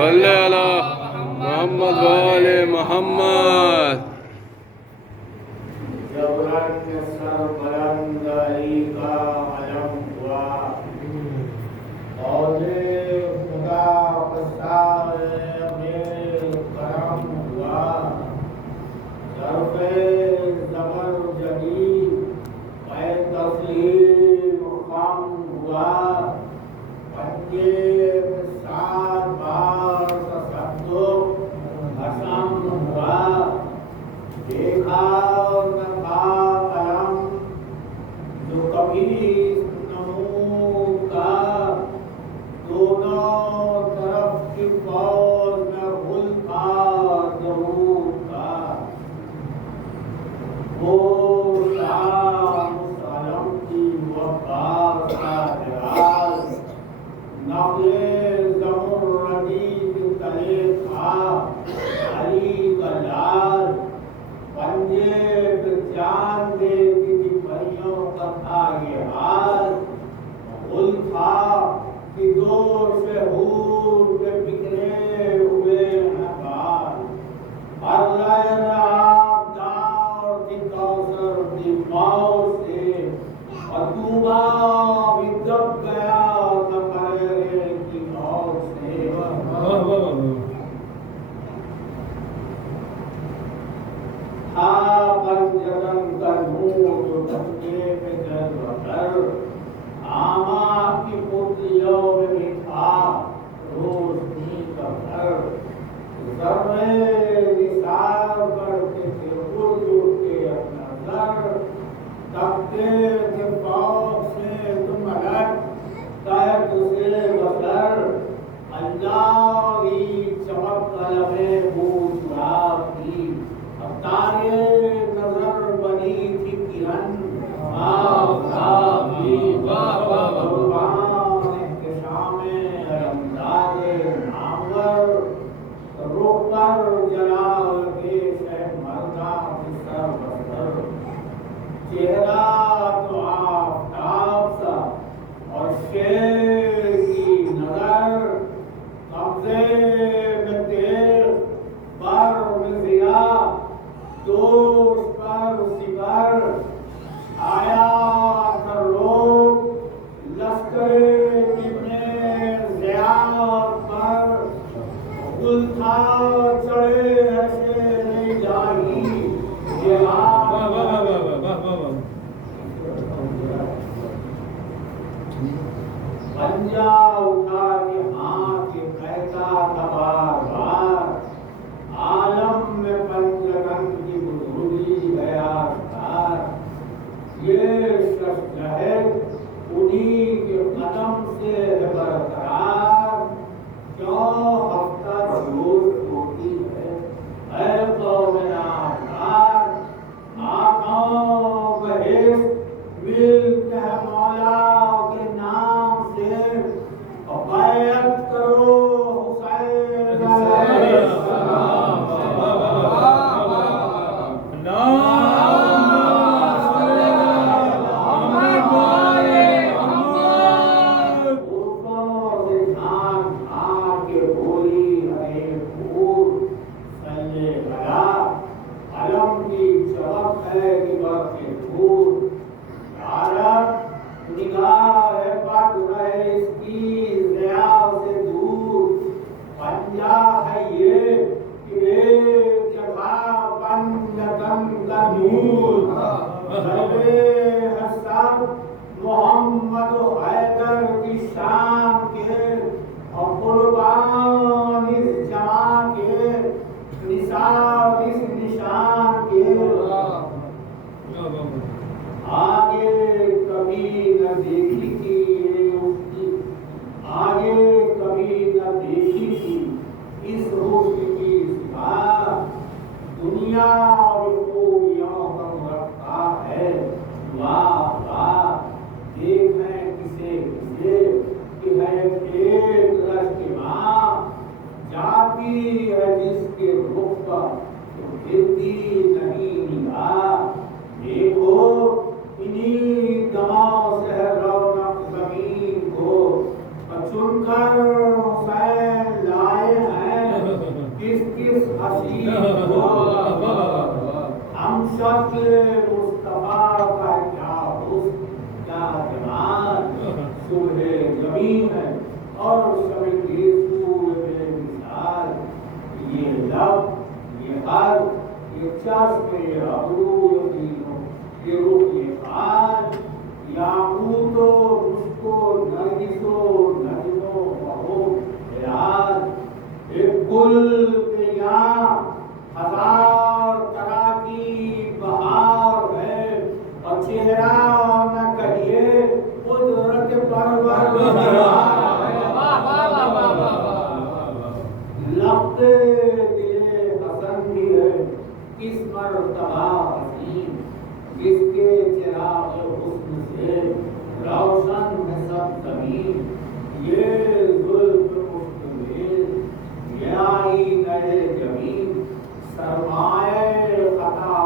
صلی علی محمد وآل محمد. جبران کے سر بلند علی کا علم ہوا، عہدے خدا بسار میں کرم ہوا، ظرف زمر جدید پہ تسلیم خم ہوا، پنجے سات بار تصدق حسن ہوا، دیکھا نہ تھا قلم جو کبھی نمو کا، دونوں طرف کی فوج میں غل تھا ضرور کا، وہ شام اس علم کی وفاق کا دراز، نقل زمردی کے تلے تھا علی کا لال، پنجے پہ جان دیتی تھی پریوں کا تھا یہ حال، غل تھا کہ دور سے حور کے بکھرے ہوئے ہیں بال، ہر لہر آبدار تھی کوثر کی موج سے، اور طوبیٰ بھی دب گیا تھا پریرے کی موج سے۔ پنجتن کا نور جو دھکے پہ جذب کر، آما کی پتلیوں میں بھی تھا روشنی کا گھر، ذرے نثار کرتے تھے اڑ کے اپنا سر، تکتے تھے فوق سے تم الگ تحت سے بسر، اللہ کی چمک قلمِ بود رات کی، اب تارے نظر بنی تھی کرن آفتاب کی، قربان احتشام علمداد نامور، رخ پر جلال کے شہ مرداں کی سر بسر، چہرہ تو آفتاب سا اور شیر کی نظر، قبضے میں تیغ بر میں ضیا، دوست پر سپر آیا تھا لوگ، لشکر ابن زیاد پر غل تھا چڑھے ایسے نہیں جائی پنجا اٹھا کے ہاتھ کے کہتا تھا بار بار، عالم میں پنجتن کی بزرگی ہے آشکار، یہ شخص جہد انہی کے قدم سے ہے برقرار، کیوں ہفتہ روز ہوتی ہے اے قوم نامدار، آنکھوں بحث ملتے ہیں مولا کے نام سے، اور بیعت کرو حسین علیہ السلام۔ محمد و حیدر کی شان کے اور قربان اس جماع کے، نثار اس نشان کے، آگے کبھی نہ دیکھی تھی یہ افقی، آگے کبھی نہ دیکھی تھی اس روشنی کی سپاہ، دنیا اور خوبیوں پر رکھتا ہے واہ واہ، में अबूर ये रूप ये खान याकूतो मुस्को नरगिसो नजमो महो याद एक गुल के यहाँ 1000 तरह की बहार है और चेहरा न कहिए कुदरत परवरदिगार लफ्ज़े दिले हसन भी है किस मर्तबा हसीन जिसके चिराग हुस्न से रोशन है सब ज़मीन ये जुल्फ़ मुश्तमिल ये आई नए जमीन सरमाए खता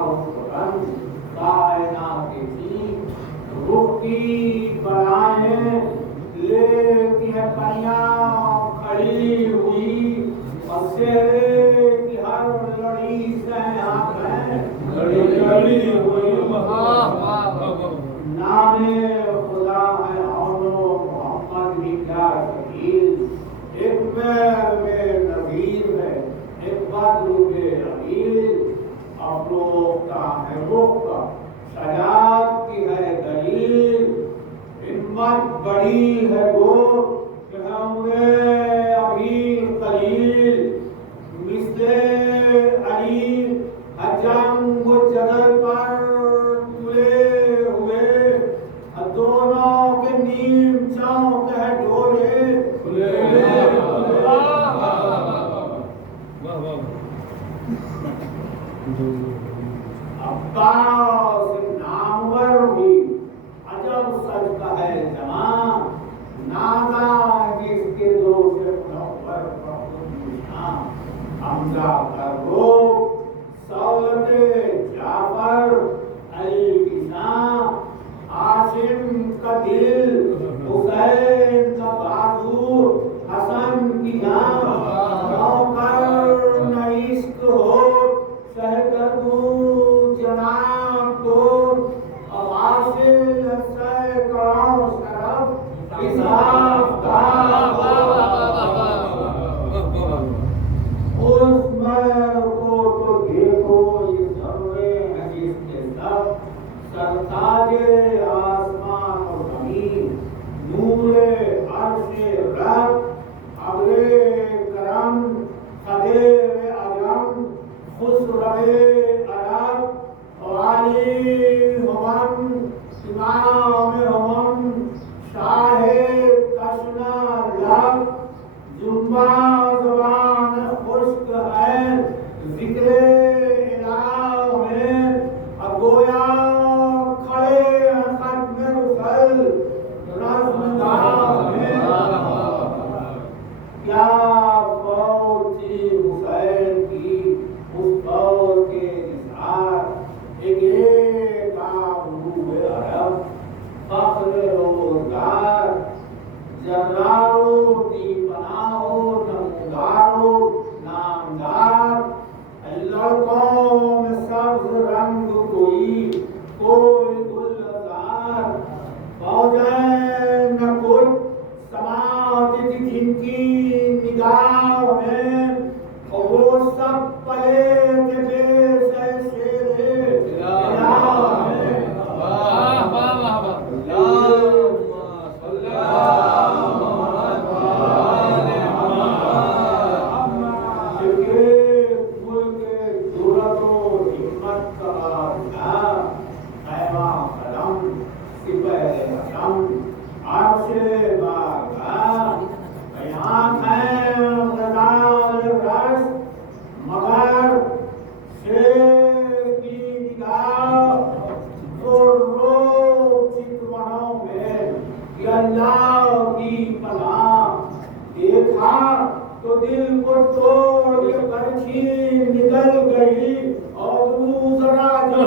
रंग कायनात की रुख की बनाए लेती है परियां खड़ी हुई और शेरे की हर लड़ी से आंखें लड़ी हुई नामे खुदा है औनो मोहम्मद भी क्या शकील एक बैर में नज़ीर है एक बद्र में अमीर अफरोख्ता है रुख सजाद की है दलील हिम्मत बड़ी है वो कि हमने अभी कलील मिस्ले अली हजंग जगल पर तुले हुए दोनों के नीम चौक है डोले अब्बास नामवर भी अजब सच का है जमां नागा जिसके दो से मुनव्वर हमजा करो सौलते जाफर अली की शान आसिम का दिल हुसैन का बाजू हसन की जान नौकर न इश्क हो सह कर दूं जनाब को अवासिल सैकड़ों सरफ हिसाब का उस मर को तो देखो ये जर्रे हैं जिसके सब सरताजे आसमान और जमीन नूरे अर्शे रब अबरे करम खदेर अजम खुसरवे अरब वाली हमम इमाम हमम शाहे कशना लब जुम्बा ज़बान खुश्क है ज़िक्रे इलाह में अगोया खड़े खत्म रुसल रज़्मगाह में क्या फौज थी हुसैन की उस फौज के निसार एक आबरू अरब फख्र रोज़गार जर्रारो दीपनाहो नमदारो नामदार लड़कों में सब्ज़ रंग कोई गुलजार फौजें न कुछ समात थी जिनकी निगाह में और वो सब पले थे बेसे शेरे इलाह में तो दिल को तोड़ के बरछी निकल गई और दूसरा जो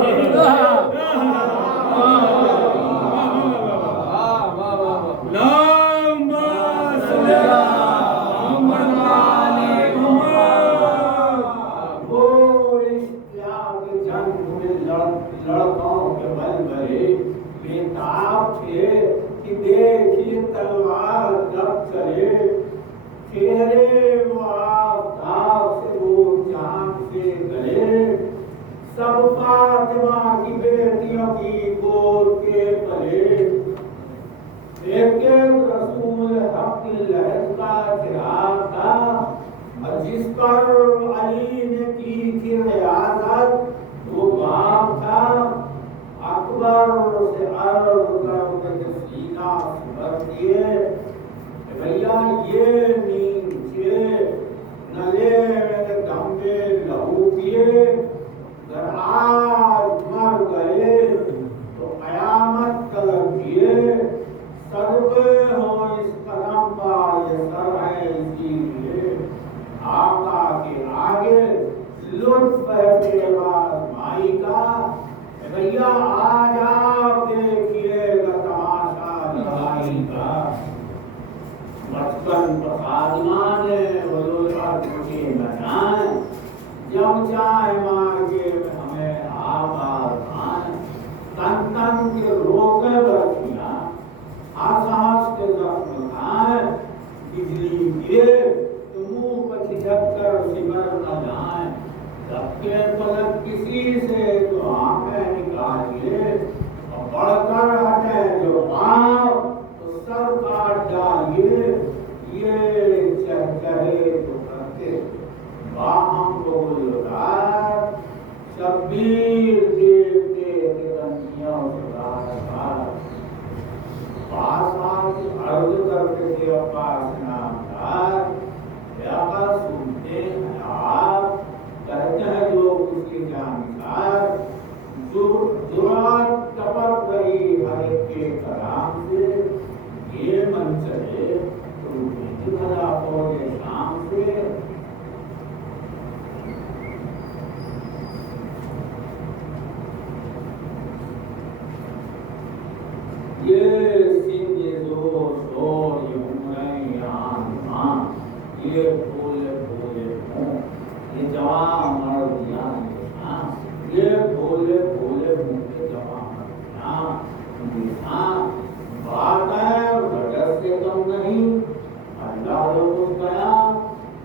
लड़कों के बल भरे बेताब थे कि देखिए तलवार जब चले चेहरे वो आफताब से वो चांद से गए सब جس پر علی نے کی تھی ریاضت وہ باپ تھا اکبر سے عرض کر کے سینہ بھر دیے بھیا یہ نیچے نلے میں دھمے لہو پیے اگر آج مر گئے تو قیامت طلب کیے صدقے ہوں اس قدم کا یہ سر ہے اسی لیے آقا کے آگے لطف ہے بے آزمائی کا بھیا آج آپ دیکھیے گا تماشا لڑائی کا بچپن پر خادمان ولولات کے بنائیں جب چاہے مار کے ہمیں آباد آئیں تن تن کے روکے برکیاں ہاتھ ہاتھ کے زخم کھائیں بجلی گرے تو منہ پر کھچک کر سمر نہ جائیں جب کے پلک کسی سے تو آنکھیں نکالیے اور بڑھ کر ہٹیں جو پاؤں تو سر کاٹ ڈالیے یہ چہچہے تو کرتے باہم کو گلدار شبیر دیکھتے تنیوں سدار پاس آج عرض کرتے تھے عباس نامدار یا سنتے ہیں آپ کہتے ہیں جو اس کے جانکار جرات ٹپک رہی ہر ایک کے کلام سے یہ منظر ہے تو بھلا فوج شام سے یہ سندھ دو شور یہ عمریں آن یہ بھولے بھولے ہوں یہ جوان مردیاں یہ بھولے بھولے ہوں کے جوان مردیاں بات ہے بڑھ سے کم نہیں اللہ روز گیا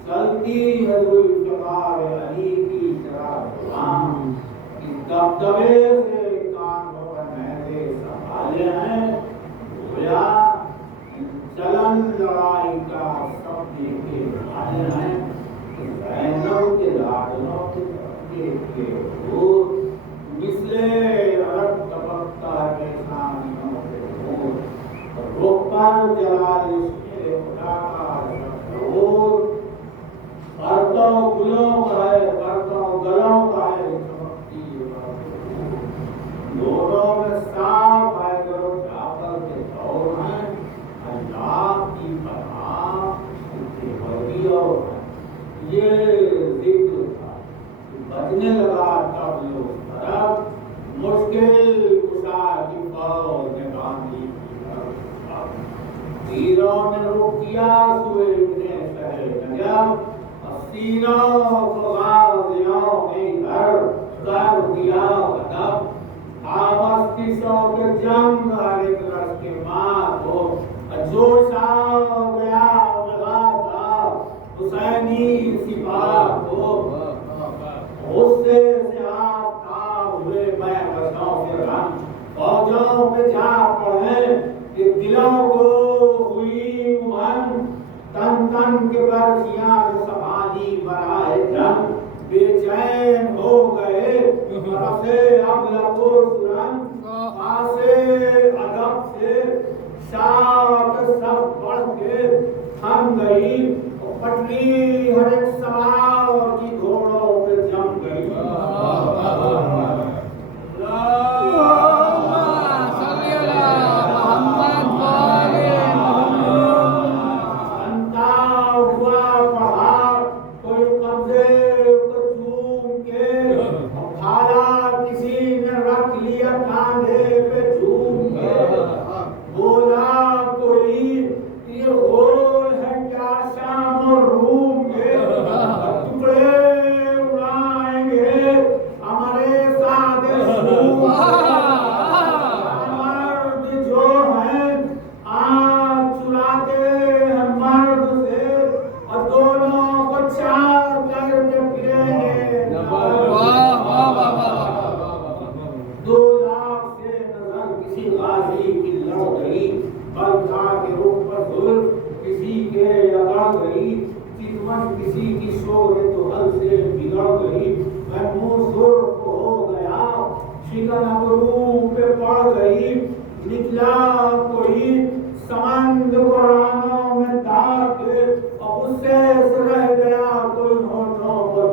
چلتی ہے کوئی شکار علی کی شراب غلام اس دبدبے سے کان پر مہدے سنبھالے ہیں گویا چلن لڑائی کا سب دیکھے والے ہیں زینب کے لاڈلوں کے حضور مثلے عرب تبکتا کے سامنوں کے حضور رخ پر جلال عشق خدا کا ظہور پرتوں گلوں کا ہے پرتوں گلوں کا ہے چمکتی دونوں میں صاف ہے جو جعفر کے دور ہیں اللہ کی پناہ کے ولی اور یہ ذکر تھا بجنے لگا تب لوگ طرف مشکل کشا کی فوج نے باندھی تیروں نے رخ کیا سوئے ابن شہر نجف سینوں کو غازیوں کے گھر کر دیا ادب آبستیسوں کے جنگ ہر ایک رش کے ماں کو جوش آ گیا غزہ حسینی سپاہ کو غصے سے آفتاب ہوئے میں بچوں سے رنگ فوجوں پہ جا پڑے کہ دلوں کو ہوئی مبہم تن تن کے برسیاں سبانی برائے جنگ की शोहरत तो हल से बिगड़ गई, मैं मुंह सुर्ख हो गया, शिकन अबरू पे पड़ गई, निकला कोई समंद कुरानों में दाग और उससे रह गया कोई होठों पर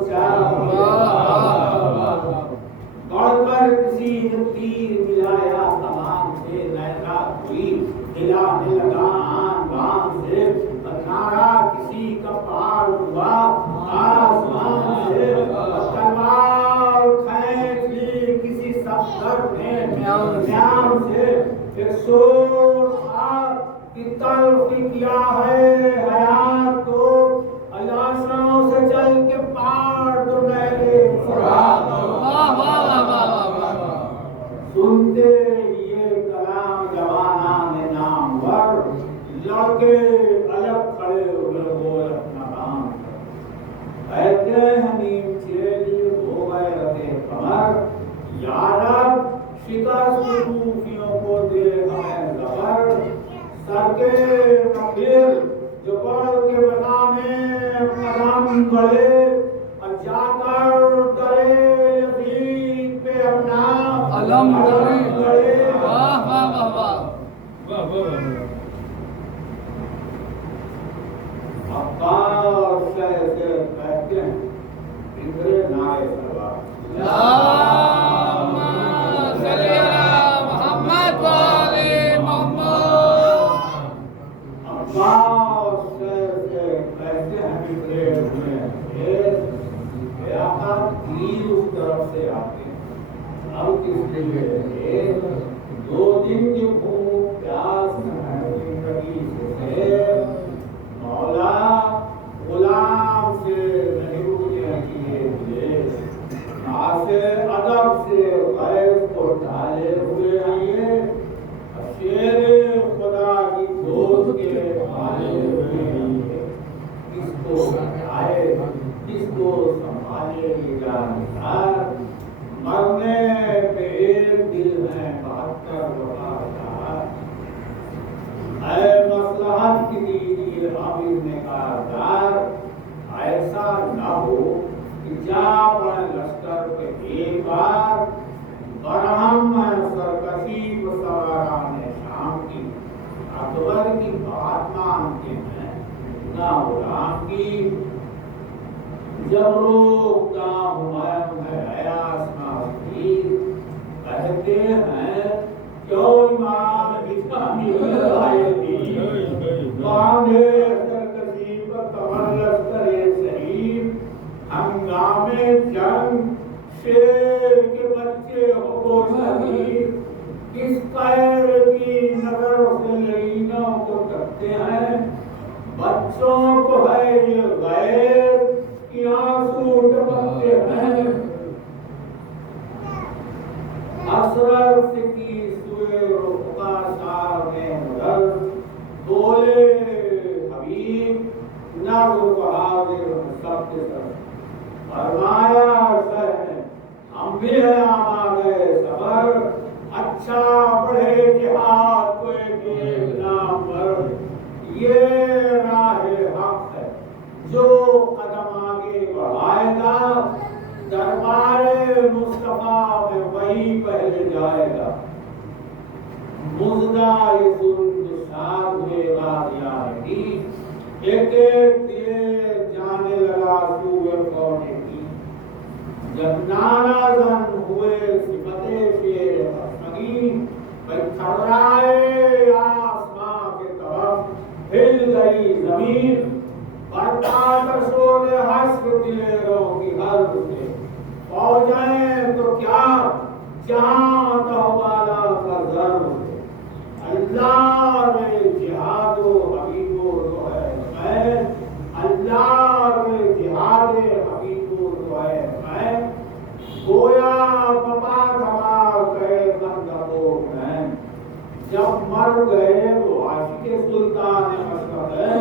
बढ़कर किसी ने तीर मिलाया तमाम से, लहरा कोई हिलाने लगा आन बान से, नारा किसी का पार हुआ आसमान से, तलवार खींच ली किसी सफदर ने म्यान से, एक शोर था कि तल्ख किया है हयात को, अलाशों से चल के पार तो नहरे फुरात। सुनते ये कलाम जवाना ने नामवर, लड़के अलग खड़े हुए बोल अपना काम, कहते हैं नीम चेली हो गए रते कमर, यारब शिकस्त सूफियों को दे हमें जबर, सर के नफिर जो बढ़ के बनाने कदम बढ़े, और जाकर दरे यजीद पे अपना अलम गड़े। वाह वाह वाह वाह वाह। अब्बास से कहते हैं इंद्रे नारे सलवार, अल्लाहुम्मा सल्ली अला मुहम्मद व आले मुहम्मद। अब्बास से कहते हैं इंद्रे में आका तीर उस तरफ से आते हैं, अब किस लिए 2 दिन की भूख प्यास जिंदगी से मौला गुलाम से नहीं पूछने किए, आसे अदब से गैर को डाले हुए आइए, शेर खुदा की गोद के पाले हुए आइए, किसको आए किसको संभाले जानकार, मरने पे एक दिल है 72 वफादार, ऐ मसलहत की दीजिए आमिर ने कारदार, ऐसा न हो कि जा पड़े लश्कर पे एक बार, बरहम सरकशी को सवारान शाम की, अकबर की बात मानते हैं ना गुलाम की, जब रोकता हूँ मैं आसमां की, कहते हैं क्यों इमाम इस्लामी बांधे सरकशी पर कमर लश्कर-ए शहीद, हंगामे जंग शेर के बच्चे हो शहीद, किस पैर की नजर से लड़ीनों को करते हैं, बच्चों को है ये गैर कि आंसू टपकते हैं, हसरत की सुए रुखा सार में मदर, बोले हबीब नज़्र बहादुर सबके सब, फरमाया हम भी है आमादे सबर, अच्छा बढ़े जिहाद को एक नाम पर, ये राह हक है जो कदम आगे बढ़ाएगा, दरबारे मुस्तफा में वही पहले जाएगा, मुज़दा ये शाद हुएगा यारी, एक एक दिए जाने लगा सूबे कौने की, जब नाराजन हुए सिफते शेर असमगी, थर्राए आसमां के तरफ, हिल गई जमीन, बरपा कर शोर हश्र दिलेरों की हर से, फौजें तो क्या जान तहवाला का जर्म से, अल्लाह रे जिहादो हबीबो तो है मैं, अल्लाह रे जिहादे हबीबो तो है मैं, गोया बपा धमाल कहे बंदो मैं, जब मर गए वो आशिक सुल्तान मशरक़ है,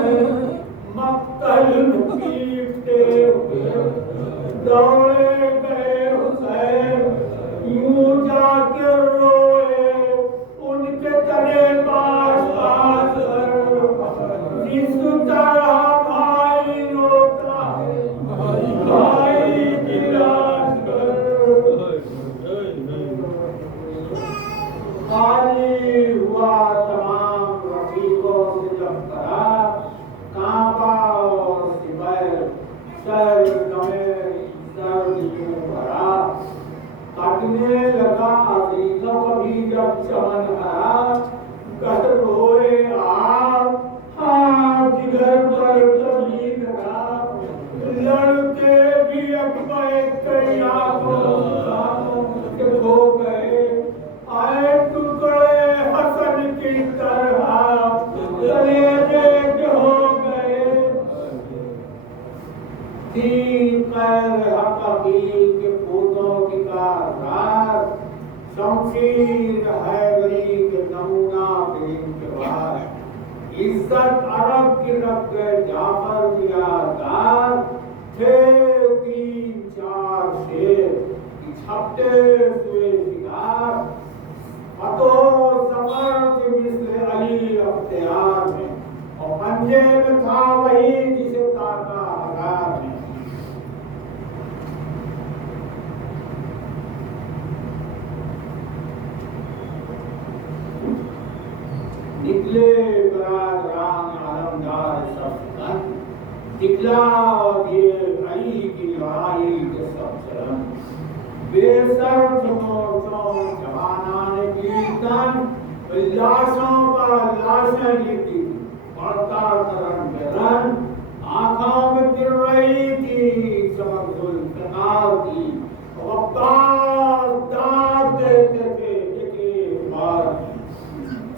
मक्तल पीटते हुए दौड़े गए हुसैन, यूं जाके रोए उनके तले पास पास, जिस तरह भाई रोता है दर्द यूं भरा, कटने लगा अजीजों कभी जब चमन हरा, कर रोए आप हाँ जिगर पर कभी लगा, लड़के भी अकबर कई आंखों के खो गए, आए टुकड़े हसन की तरह कलेजे के हो गए। तीन पैर हकीर के फूलों की कारदार, शमशीर हैदरी के नमूना प्रेम के बाद, इज्जत अरब की रख गए जाफर की यादगार, थे तीन चार शेर छपटे हुए शिकार, फतो सफर के मिस्र अली अख्तियार में, और पंजे में था वही जिसे ताका हजार में। निकले बरादरान आलमदार सफदन, दिखला दिए अली की लड़ाई के सब चलन, बेसर मोर्चों जवानाने कीर्तन, लाशों पर लाशें लिखी पड़ता तरन बेरन, आंखों में गिर रही थी चमक जुल्फ़िकार की, अब्बास दाद देते थे एक बार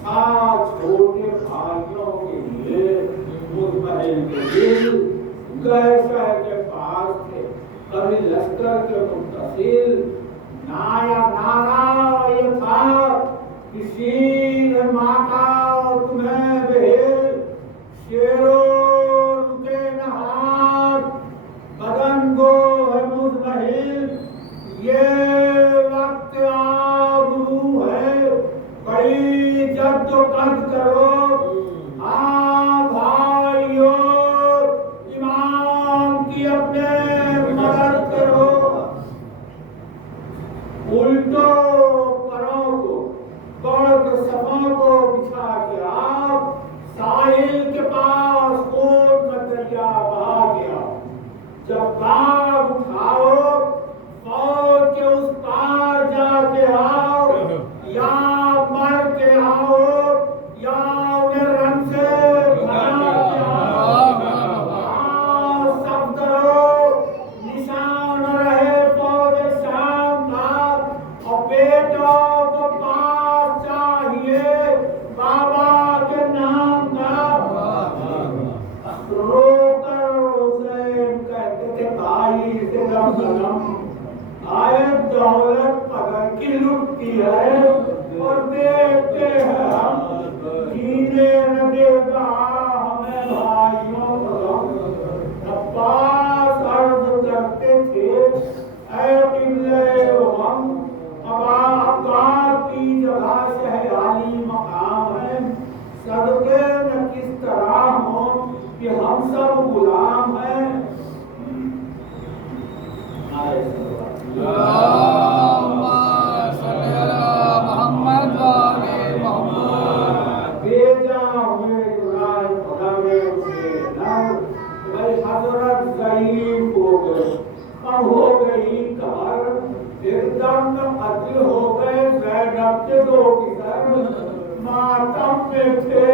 था छोटे भाइयों के लिए मुतमहिल के दिल, गए शहर के पास थे कभी लश्कर के मुंतसिल, नारा ये था किसी ने मांगा तुम्हें बेहिल, शेरों के नहार बदन को है मुतमहिल, ये वक्त आबरू है बड़ी जद्दोजहद करो, हाँ भाइयों इमाम की अपने मदद करो, उल्टो परों को तोड़ के सफों को बिछा के आप साहिल के पास कोट का दरिया बहा गया, जब बाग उठाओ फौज के उस पार जाके आओ, या मर के आओ या उन्हें रन से भगा के आओ, सब करो निशान रहे फौज शाम का, और बेटों को पास चाहिए बाबा के नाम का। रोकर हुसैन कहते थे भाई से लम आए दौलत पकड़ की लुटती है, और देखते हैं हम जीने न देगा हमें भाइयों को। अब्बास अर्ज करते थे ऐ किबले हम, अब्बास की जगह शहराली मकाम है, सदके न किस तरह हो कि हम सब गुलाम हैं। हो गई कमर, एकदम कत्ल हो गए ज़ैनब के दो किसर, मातम में थे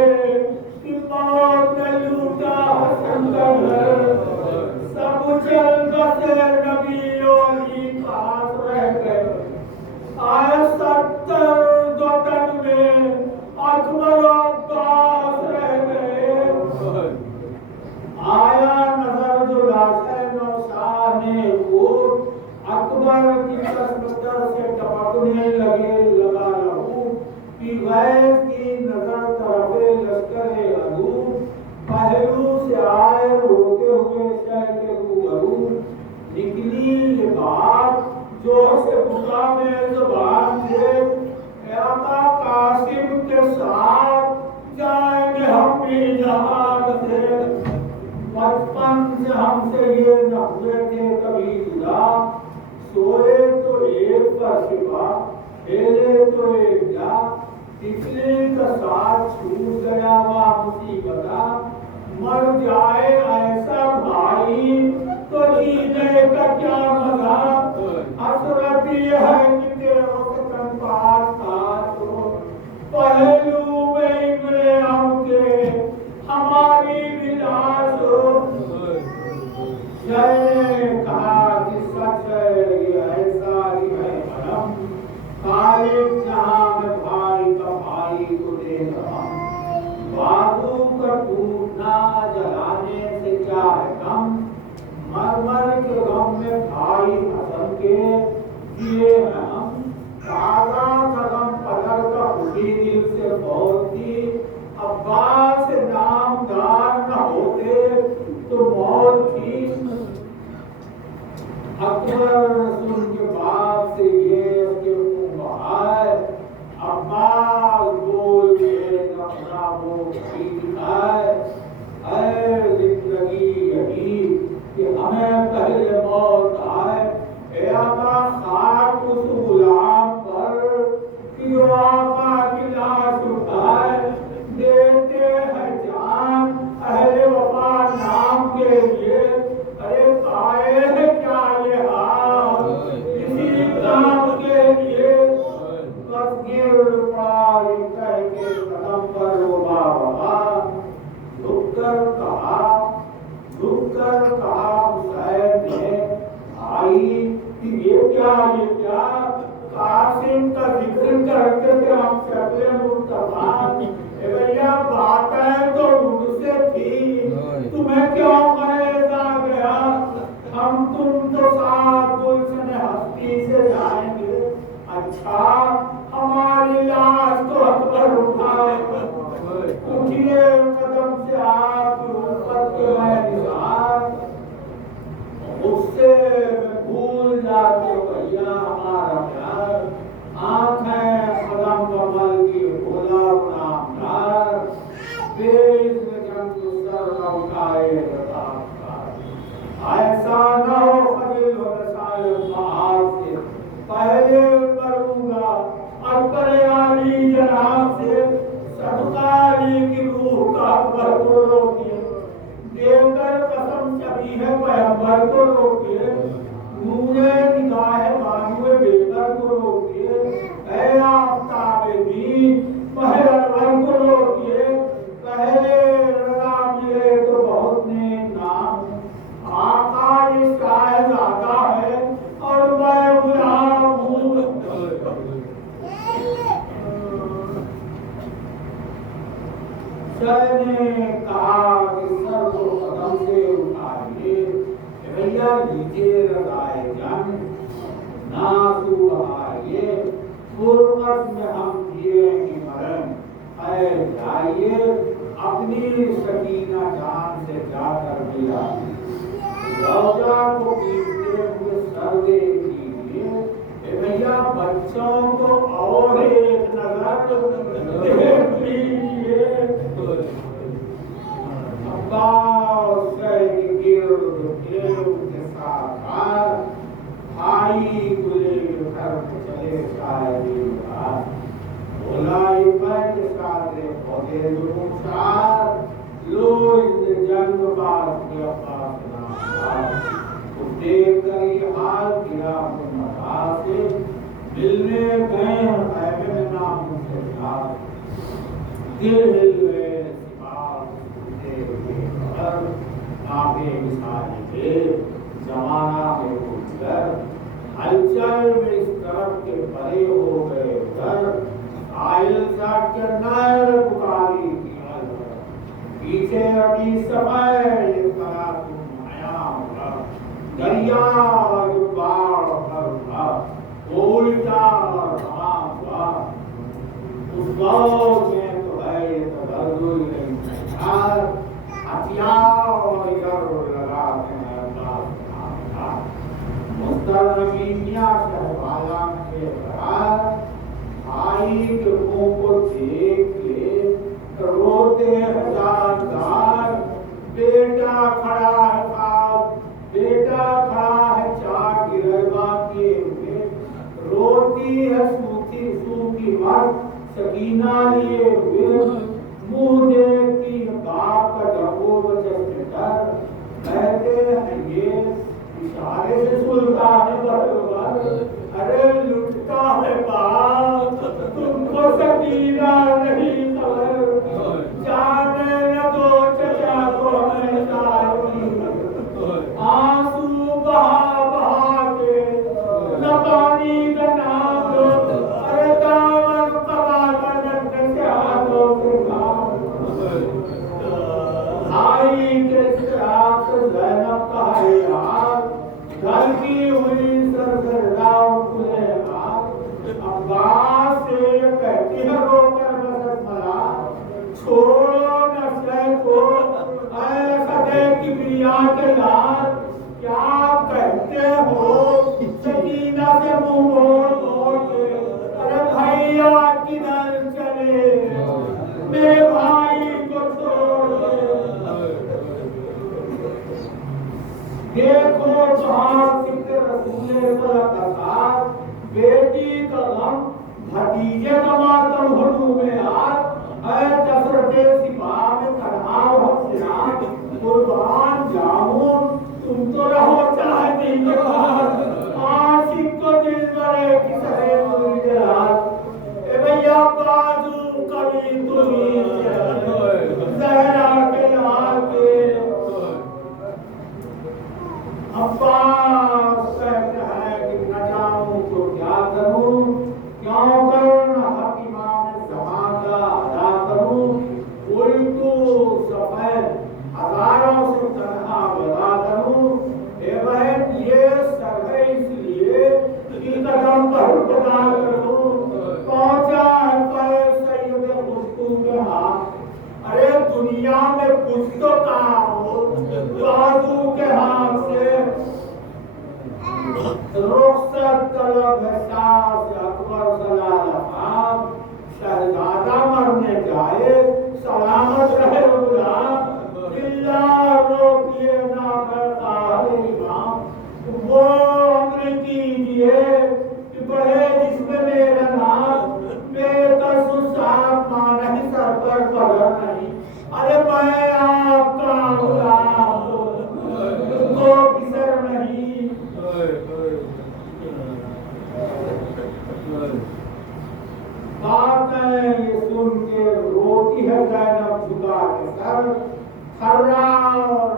कि मौत ने लूटा हसन का घर, सब चल बसे नबी अली पास रह गए, आए 70 वतन में अकबर अब्बास रह गए, आया नजर जो लाशें नौशाह ने वो, अकबर की तस्वीर से टपकने लगा लहू, कि गैर की नजर तरफे लश्कर अदू, पहलू से आए रोते हुए शहर के रूबरू, निकली ये बात जो से बुका में जुबान से, आका कासिम के साथ जाएंगे हम भी जहान से, बचपन से हमसे ये न हुए थे कभी जुदा, सोए तो एक पर शिवा खेले तो एक जा, पिछले का साथ छूट गया वह मुसीबत, मर जाए ऐसा भाई तो ईद मर के गम में भाई हसन के दिए हैं हम ताजा कदम पकड़ कर उसी दिल से पहुंची अब्बास नामदार न होते तो मौत थी अकबर रसूल के बाप से ये के मुंह बहाए अब्बास बोल के अपना वो भी दिखाए है जिंदगी यही कि हमें पहले मौत आए ए आका खाक उस गुलाम पर कि वो आका की लाश उठाए देते हैं जान अहले वफा नाम के लिए अरे पाए क्या ये हाल इसी काम के लिए बस गिर पड़ा कह के कदम पर वो बाबा रुक कर कहा हुसैन ने आई कि ये क्या कासिम का जिक्र करते थे हम शक्ल मुस्तफा भैया बातें तो उनसे थी तुम्हें क्यों कहेगा गया हम तुम तो साथ गुलशन हस्ती से जाएंगे अच्छा हमारी लाश तो अकबर उठाए उठिए कदम से आपकी ऊपर के मैं निशान उससे भूल जाते भैया हमारा प्यार आंखें कदम कमल की भोला नामदार बेस में जंग सर न उठाए ऐसा न हो खलील रसाल महाज से पहले करूंगा अकबर आली जनाब से सदकाली की रूह का अकबर को रोकिए देकर कसम चली है पैगंबर को रोकिए नूरे निगाह बाजुए बेकर को रोकिए ऐ आफ्ताब दीन महर अनवर को रोकिए पहले रजा मिले तो बहुत नेक नाम आका ये साहिबजादा है और मैं गुलाम हूँ ने कहा कि सर को कदम से उठाइए भैया लीजिए लगाए जंग नासू बहाइए फुर्सत में हम जिएंगे मरण है जाइए अपनी सकीना जान से जाकर मिला रौजा को पीछे हुए सर देख लीजिए भैया बच्चों को और एक नजर देख लीजिए अब्बास के गिर्द देव के साकार भाई गुले घर चले शायरी बोला इब्बत सादे पौधे दुरुसार लो इस जंग बात के अब्बास नाम देख कर ये हाल किया मता से मिलने गए खैमे में नाम से दिल हिल गए आगे मिसाल के जमाना में उठकर हलचल में इस तरफ के परे हो गए उधर आयल साथ के नायर पुकारी पीछे अभी समय ये करा तुम आया होगा दरिया जो बाढ़ भर उल्टा और हुआ उस दौर में तो है ये तबदुल नहीं हथियार इधर लगाते हैं मुस्तरमीनिया शहबाला के भाई के मुंह को देख के रोते हजार बेटा खड़ा है साहब बेटा खड़ा है चार गिरवा के हुए रोती है सूखी सूखी मत सकीना लिए हुए मुंह देखती बाप का जबो बचर कहते हैं ये इशारे से सुल्तान अरे लुटता है बाप तुमको सकीना नहीं खबर जाने न दो चचा को आंसू बहा बहा के न पानी का नाम लो अरे दामन कमा कर से हाथों से करते हो सकीना से मुंह मोड़ के, अरे भैया किधर चले, मेरे भाई को छोड़ के। देखो जहाँ सिक्के रसूले पर बेटी का गम, भतीजे का मातम हुजू में आज, ऐ कसरते सिपाह में तन्हाव हफ्सियात, कुर्बान जाऊं तुम तो रहो चाहे दिल के पास, आशिक को दिल बड़े किसरे तुझे हाथ, ए भैया बाजू कभी तुम्ही जहरा के लाल के। अब्बास कहता है कि न जाऊं तो क्या करूं, क्यों करूं न हक इमाम ज़माना अदा करूं, उल्टू सफेद हजारों से तन्हा बता करूं। ए बहन ये सब है इसलिए कि कदम पर खुदा करूं, पहुंचा है पर सैयद खुशबू के हाथ। अरे दुनिया में कुछ तो काम हो, बाजू के हाथ से रुखसत तलब है सास अकबर सलाम, शहजादा मरने जाए सलामत रहे गुलाम, बिल्ला रोकिए ना मैं इमाम। वो अमर कीजिए कि बढ़े जिसमें मेरा नाम, बेकसूर साहब माना ही सर पर पड़ा नहीं, अरे मैं आपका गुलाम को बिसर नहीं। बातें ये सुन के रोती है ज़ैनब झुका के सर, थर्रा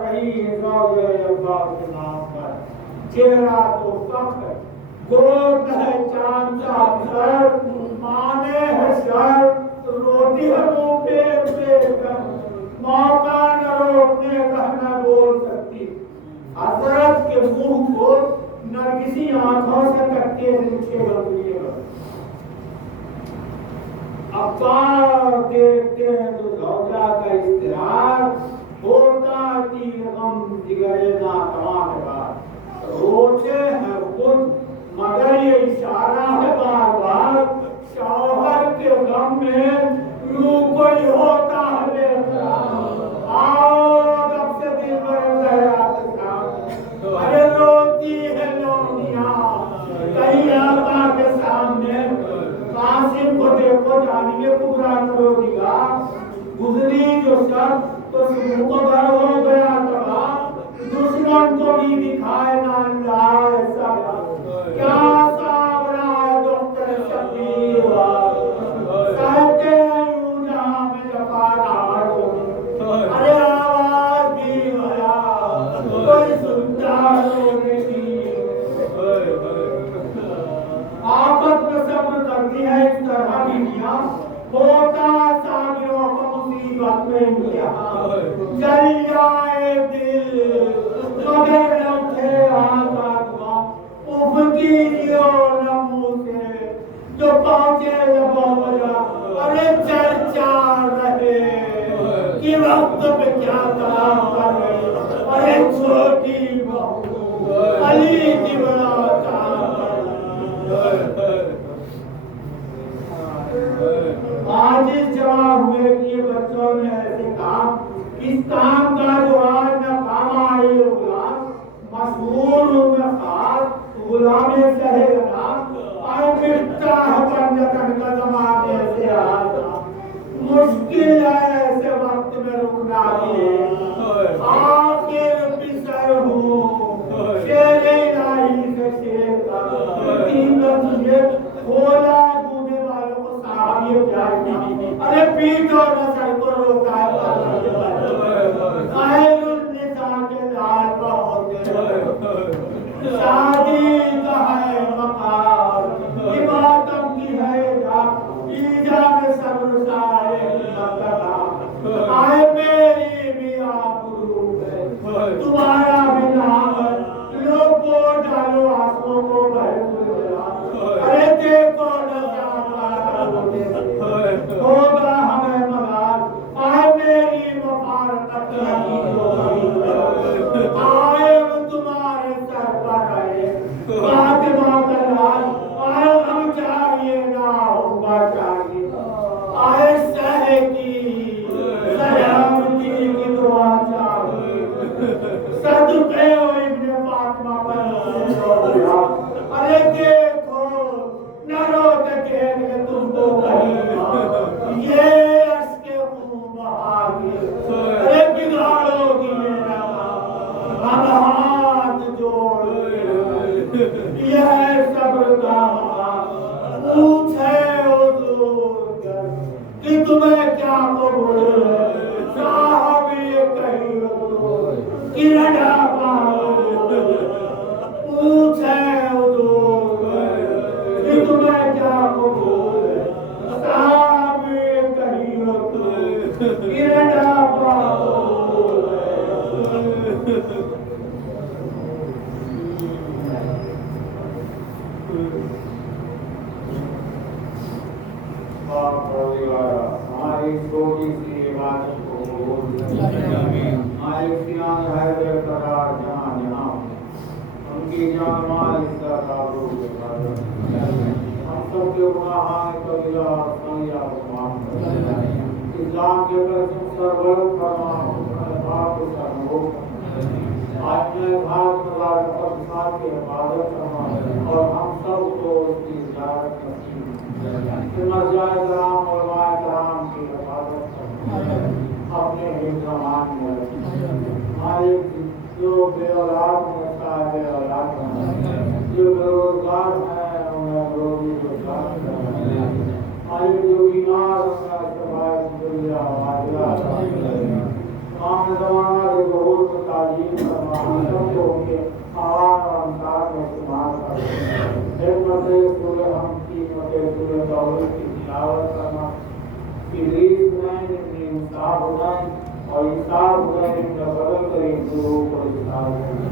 रही है ज़ौजे अब्बास के नाम पर, चेहरा तो फख्र, गोद है चांद सा सर, माने है सर, रोती है मुंह फेर फेर कर, मौका न रोकने का न बोल सकती। हजरत के मुंह को नरगिसी आंखों से तकते पूछेगा तुझेगा। अब्बास देखते हैं तो ज़ौजा का इस्तिरार होता तीर गम जिगरे नातवा के बाद, रोचे हैं खुद मगर ये इशारा है बार बार, शौहर के गम में यूं कोई होता है बेकरार, आओ अब से दिल भर गया। अरे रोती है लोनिया कहीं आका के सामने, कासिम को देखो जानिए पूरा करोगिगा, गुजरी जो सब तो सुबह को घर हो गया तबा, दुश्मन को भी दिखाए ना लाए सब, क्या साबरा है डॉक्टर शबीर कहते हैं यूं जहां में जफाना हो, अरे आवाज भी भया कोई सुनता रोने की। आफत में सब्र करती है इस तरह की दुनिया, होता साबिरों को मुसीबत में दिया, जल जाए दिल मगर न उठे आका दुआ, उफ कीजियो न मुंह से जो पहुंचे लबों बजा, अरे चर्चा रहे कि वक्त पे क्या काम कर रहे, अरे छोटी बहू अली की बड़ा काम आज इस जवाब हुए कि ये बच्चों ने ऐसे काम, इस काम का जो आज न काम आए गुलाम, मशहूर में खास गुलामे सहेगा, और मिटता है पंजतन का जमाने से आता, मुश्किल है ऐसे वक्त में रुकना भी, आखिर पिसर हूँ शेरे इलाही से शेर का, तीन तुझे खोला दूने वालों को साहब ये प्यार की, अरे पीटो न सर को रोका है निसा के लाल बहुत शादी का है मकार, इबादत की है ईजा में सब्र सारे आए मेरी भी आबरू है तुम्हारा भी नाम, लोग को डालो आंसुओं को भर, अरे देखो न होगा हमें मगार, आए मेरी मुबारक आए तुम्हारे सर पर फातिमा का लाल आए हम चाहिए ना होगा चाहिए आए सहे की सलामती की दुआ चाहिए सदके हो इब्ने फातिमा पर अरे देखो न रोते देख के तुमको कहीं ये अश्के खून बहागे अरे बिगाड़ोगी मेरा हम हाथ जोड़ यह सब्र का पूछे हुजूर कि तुम्हें क्या कबूल साहब ये कही कि रडा पूछे हुजूर कि तुम्हें क्या कबूल साहब ये कही कि रडा हमारी छोटी सी इबादत को कबूल हमारे सियान हैदर करार जहाँ जहाँ उनकी जान माल इज्जत आबरू के खातिर हम सब के गुनाह कबीरा और सगिरा को माफ कर इस्लाम के कसम सरवर फरमा पाक सरमो आज मैं भाग मजार सब साथ की हिफाजत फरमा और हम सब को उसकी इजाजत नसीब मर्जाए कराम और माए कराम की हिफाजत फरमा अपने हिफ्ज़-ए-मान में हमारे जो बेऔलाद हैं साहिब औलाद हैं जो बेरोजगार हैं उन्हें रोजी रोजगार हमारे जो बीमार हैं सवाए दुनिया वाजिला तमाम ज़माना के ज़हूर को ताज़ीम फरमा सबको उनके आवाज़ और अंदाज़ में इस्तेमाल कर एक मरतबे सूरह हम की मरतबे सूरह तौहीद की तिलावत करना इदरीस में इतनी इंसाफ हो जाए और इंसाफ हो जाए इनका बदल कर एक गुरु को इंसाफ करना